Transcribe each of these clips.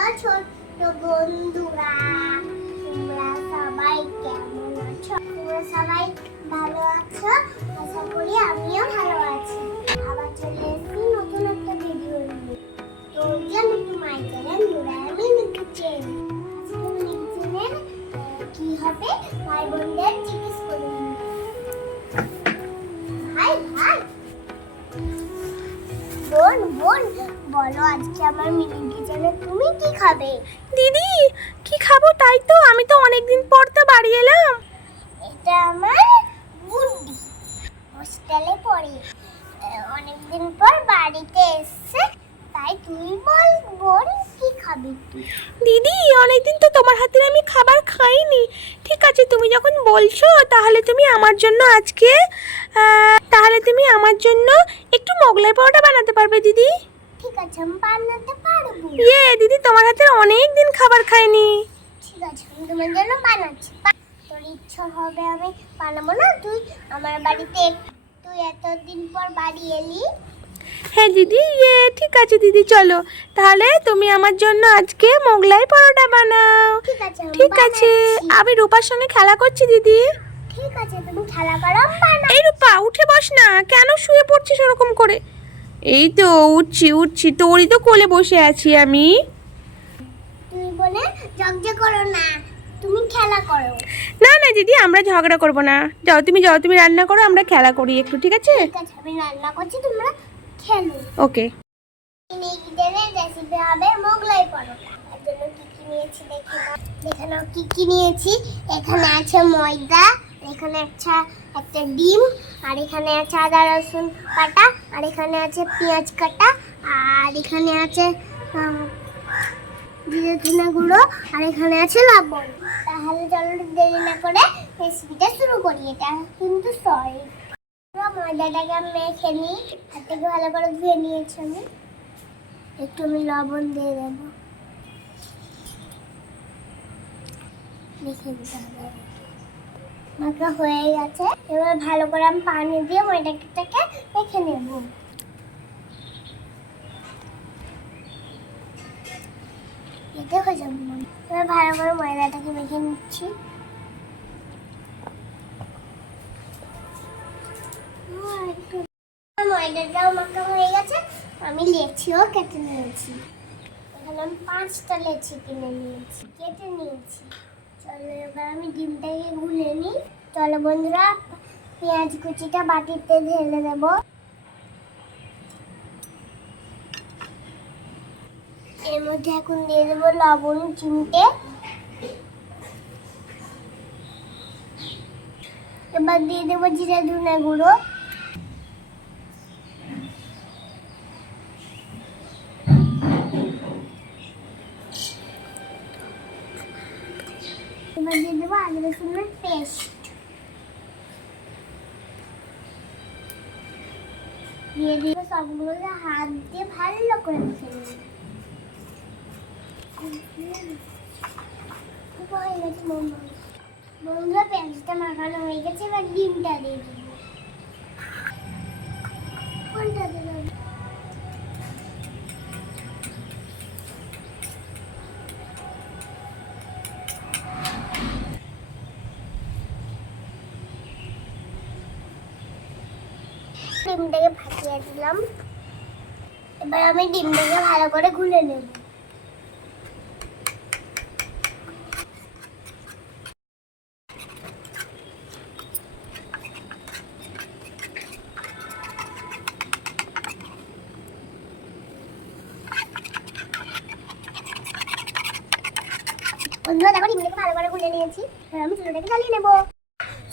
Hello ছোট বন্ধুরা, তোমরা সবাই কেমন আছো? তোমরা সবাই ভালো আছো? আশা করি আমিও ভালো আছি। আবার চলে এসেছি নতুন একটা ভিডিও নিয়ে। তো আমি তোমার চ্যানেল নুরায়ামি কিচেন। আজকে আমি কিচেনের কি হবে ভাই বোনদের জিজ্ঞেস করে নিই। ভাই ভাই বোন বোন বলো, আজকে আমার মিনি কিচেনে তুমি কি খাবে? দিদি, কি খাবো তাই তো? আমি তো অনেকদিন পর তো বাড়ি এলাম। এটা আমার বুদ্ধি, হোস্টেলে পড়ে অনেকদিন পর বাড়িতে এসেছে, তাই তুই বল বোন কি খাবি তুই? দিদি, অনেকদিন তো তোমার হাতের আমি খাবার খাইনি। ঠিক আছে, তুমি যখন বলছো তাহলে তুমি আমার জন্য আজকে একটু মোগলাই পরোটা বানাতে পারবে দিদি? ঠিক আছে, আমি বানাতে পারবো। দিদি, তোমার হাতের অনেক দিন খাবার খাইনি। ঠিক আছে, আমি তোমার জন্য বানাচ্ছি। তোর ইচ্ছা হবে আমি বানাবো না? তুই আমার বাড়িতে তুই এতদিন পর বাড়ি এলি। হ্যাঁ দিদি, ঠিক আছে দিদি, চলো তাহলে তুমি আমার জন্য আজকে মোগলাই পরোটা বানাও। ঠিক আছে, আমি ঠিক আছে, বানাচ্ছি। আমি রূপার সঙ্গে খেলা করছি দিদি। ঠিক আছে, তুমি খেলা করো, আমি বানাচ্ছি। এই রূপা, উঠে বস না, কেন শুয়ে পড়ছিস ওরকম করে? এই তো উঠছি, তোরই তো কোলে বসে আছি আমি। তুই বলে ঝগড়া করো না, তুমি খেলা করো। না না দিদি, আমরা ঝগড়া করব না। যাও তুমি রান্না করো, আমরা খেলা করি একটু, ঠিক আছে? ঠিক আছে, আমি রান্না করছি, তোমরা খেলো। ওকে। মিনিকেটের রেসিপি হবে মোগলাই পরোটা। এর জন্য কি কি নিয়েছি দেখে নাও কি কি নিয়েছি। এখানে আছে ময়দা, এখানে আছে একটা ডিম, আর এখানে আছে আদা রসুন কাটা, আর এখানে আছে পেঁয়াজ কাটা, আর এখানে আছে জিরে ধনে গুঁড়ো, আর এখানে আছে লবণ। তাহলে চলো দেরি না করে রেসিপিটা শুরু করি। এটা কিন্তু সরি, ময়দাটাকে আমি মেখে নিই। হাতটাকে ভালো করে ধুয়ে নিয়েছি আমি। একটু আমি লবণ দিয়ে দেবো, মেখে দিতে হবে। মাখা হয়ে গেছে, এবার ভালো করে আমি পানি দিয়ে ময়দাটাকে মেখে নেব। এতে হয়ে যাবে। এবার ভালো করে ময়দাটাকে মেখে নিচ্ছি। ময়দাটাও মাখা হয়ে গেছে, আমি লেচিও কেটে নিয়েছি। এখানে আমি 5টা লেচি কেটে নিয়েছি। চলো এবার আমি ডিমটাকে গুলে নিই। চলো বন্ধুরা, পেঁয়াজ কুচিটা বাটিতে ঢেলে দেব। এর মধ্যে এখন দিয়ে দেবো লবণ, চিমটে। এবার দিয়ে দেবো জিরে ধনে গুঁড়ো। এবার দিয়ে দেবো আদা রসুনের পেস্ট। দিয়ে দিব সবগুলো হাত দিয়ে ভালো করে মেখে নেব। হয়ে গেছে বন্ধুরা, পেঁয়াজটা মাখানো হয়ে গেছে। এবার ডিমটা দিয়ে দিব। কোনটা দেবো? ডিমটাকে ফাটিয়ে দিলাম। এবার আমি ডিমটাকে ভালো করে গুলে নেব। বন্ধুরা দেখো, ডিমটাকে ভালো করে গুলে নিয়েছি। এবার আমি চুলাটাকে জ্বালিয়ে নেব।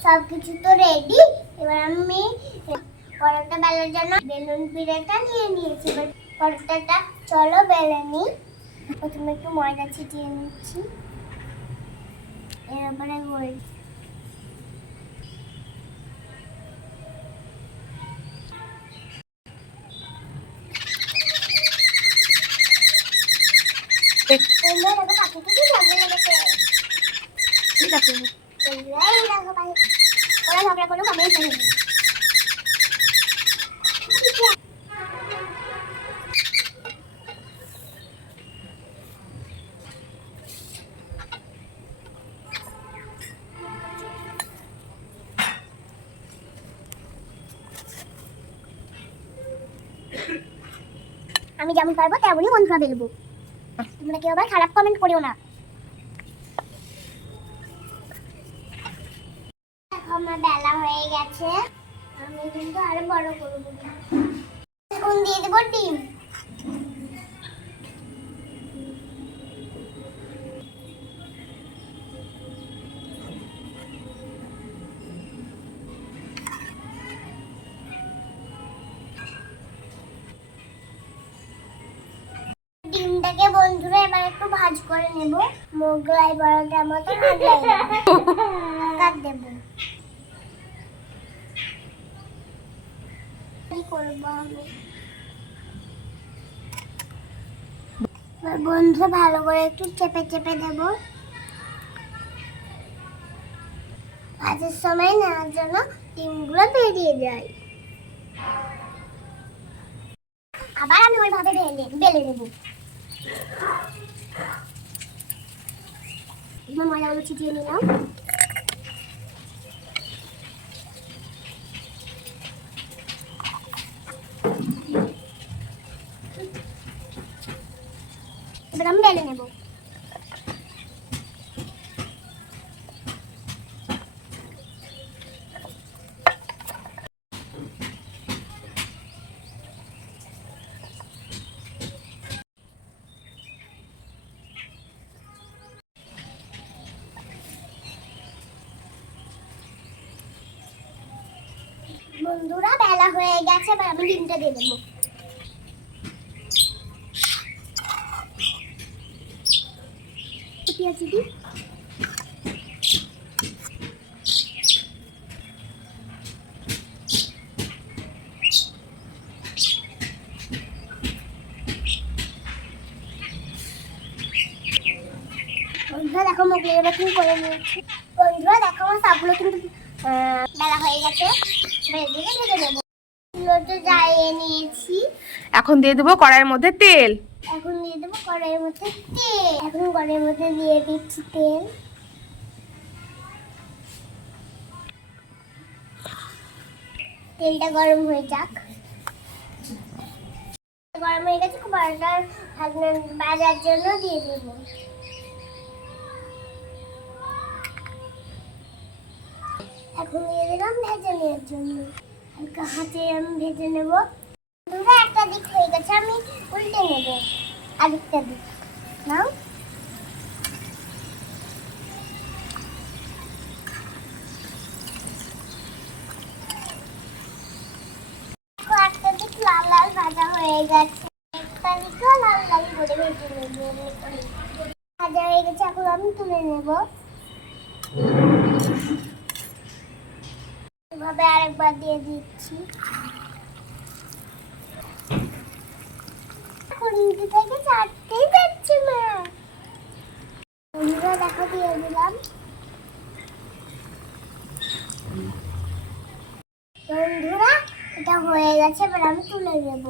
সব কিছু তো রেডি। এবার আমি পরোটা বেলার জন্য বেলুন পিড়েটা নিয়ে নিয়েছি। এবার পরোটাটা চলো বেলে নিই। প্রথমে একটু ময়দা ছিটিয়ে নিচ্ছি, এরপরে গোল। বন্ধুরা দেখো, পাখিটা কি ঝগড়া লেগেছে। ঠিক আছে। বন্ধুরা এই দেখো পাখি, ওরা ঝগড়া করলো, আমি ফেলে দিই। আমি যেমন পারবো তেমনই বন্ধুরা বেলবো। তোমরা কেউ আবার খারাপ কমেন্ট করিও না। দেখো আমার বেলা হয়ে গেছে, আমি কিন্তু আরো বড় করবো। এখন দিয়ে দেবো ডিম। ডিমটাকে বন্ধুরা এবার একটু ভাজ করে নেব, মোগলাই পরোটার মতো কাট দেব। কি করব আমি? বন্ধুরা ভালো করে একটু চেপে চেপে দেব, ভাজার সময় নেওয়ার জন্য ডিমগুলো বেরিয়ে যায়। আবার আমি ওইভাবে বেলে নেব। ময়দাগুলো ছিটিয়ে নিলাম। এবার আমি বেলে নেব। বন্ধুরা বেলা হয়ে গেছে, এবার আমি ডিমটা দিয়ে দেবো। পেঁয়াজ দিই। বন্ধুরা দেখো মোগলাই এবার কিন্তু করে নিয়েছি। বন্ধুরা দেখো আমার সবগুলো কিন্তু বেলা হয়ে গেছে, ভেজে নেবো। এগুলোতে জ্বালিয়ে নিয়েছি। এখন দিয়ে দেবো কড়াইয়ের মধ্যে তেল। এখন দিয়ে দেবো কড়াইয়ের মধ্যে তেল। এখন কড়াইয়ের মধ্যে দিয়ে দিচ্ছি তেল। তেলটা গরম হয়ে যাক। গরম হয়ে গেছে, পরোটার ভাজার জন্য দিয়ে দেবো। এখন দিয়ে দিলাম ভেজে নেওয়ার জন্য। হালকা হাতে আমি ভেজে নেব। দুটো একটা দিক হয়ে গেছে, আমি উল্টে নেব আরেকটা দিক। নাও একটা দিক লাল লাল ভাজা হয়ে গেছে, একটা দিকও লাল লাল করে ভেজে নেব। ভাজা হয়ে গেছে, এখন আমি তুলে নেব। এভাবে আরেকবার দিয়ে দিচ্ছি। খুন্তি থেকে চাটতেই যাচ্ছে না। বন্ধুরা দেখো দিয়ে দিলাম। বন্ধুরা এটা হয়ে গেছে, এবার আমি তুলে নেব।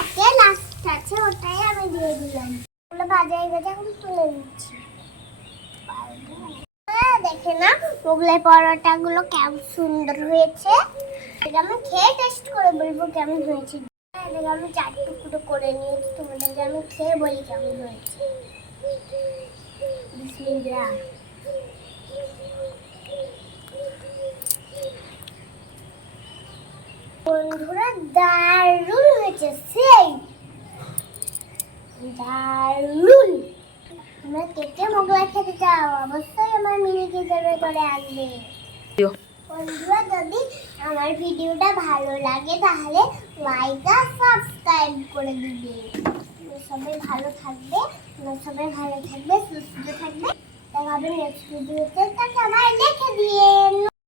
একে লাস্ট আছে, ওটাই আমি দিয়ে দিলাম। ওগুলো ভাজা হয়ে গেছে, এখন তুলে নিচ্ছি। দেখে না মোগলাই পরোটা গুলো কেমন সুন্দর হয়েছে। এটা আমি খেয়ে টেস্ট করে বলবো কেমন হয়েছে। এটাকে আমি 4 টুকরো করে নিয়েছি, তোমাদেরকে আমি খেয়ে বলি কেমন হয়েছে। বিসমিল্লাহ। বন্ধুরা দারুণ হয়েছে, সেই দারুণ। তোমরা কে কে মোগলাই খেতে চাও অবশ্যই আমার মিনি কিচেনে করে আসবে। বন্ধুরা যদি আমার ভিডিওটা ভালো লাগে তাহলে লাইক আর সাবস্ক্রাইব করে দিবে। সবাই ভালো থাকবে, সবাই ভালো থাকবে, সুস্থ থাকবে। দেখা হবে নেক্সট ভিডিওতে। সবাই লিখে দিয়ে